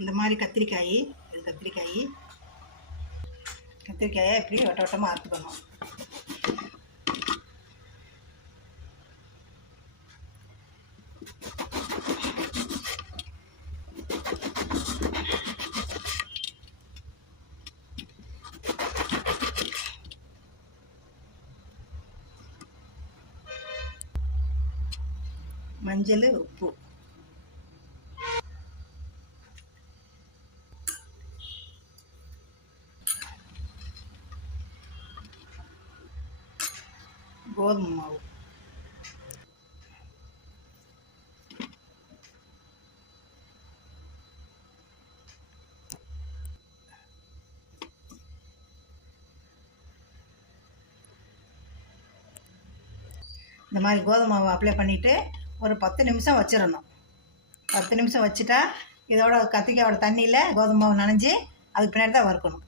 இந்த மாதிரி கத்திரிக்காயை இப்படி வட்ட வட்டமாக அறுத்துக்கணும். மஞ்சள், உப்பு, கோதுமை மாவு, இந்த மாதிரி கோதுமை மாவு அப்ளை பண்ணிவிட்டு ஒரு 10 நிமிஷம் வச்சிடணும். 10 நிமிஷம் வச்சுட்டா இதோட கத்திரிக்காயோட தண்ணியில் கோதுமை மாவு நனைஞ்சி அதுக்கு பின்னாடி தான் வறுக்கணும்.